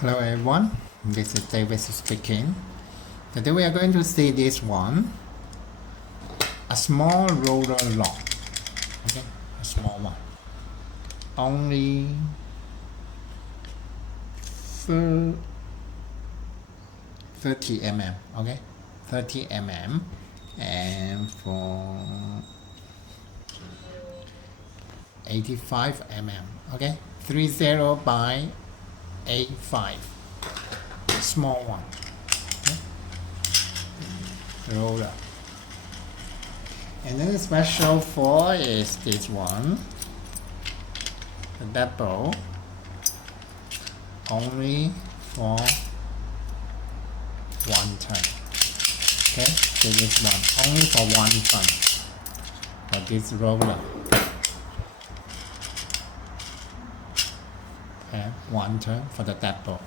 Hello everyone, this is David speaking. Today we are going to see this one, a small roller lock, okay, a small one, only 30 mm, okay, 30 mm, and for 85 mm, okay, 30 by 85, small one, okay? Roller. And then the special for is this one, the double, only for one turn, okay? So this one, only for one turn, for this roller. And one turn for the double.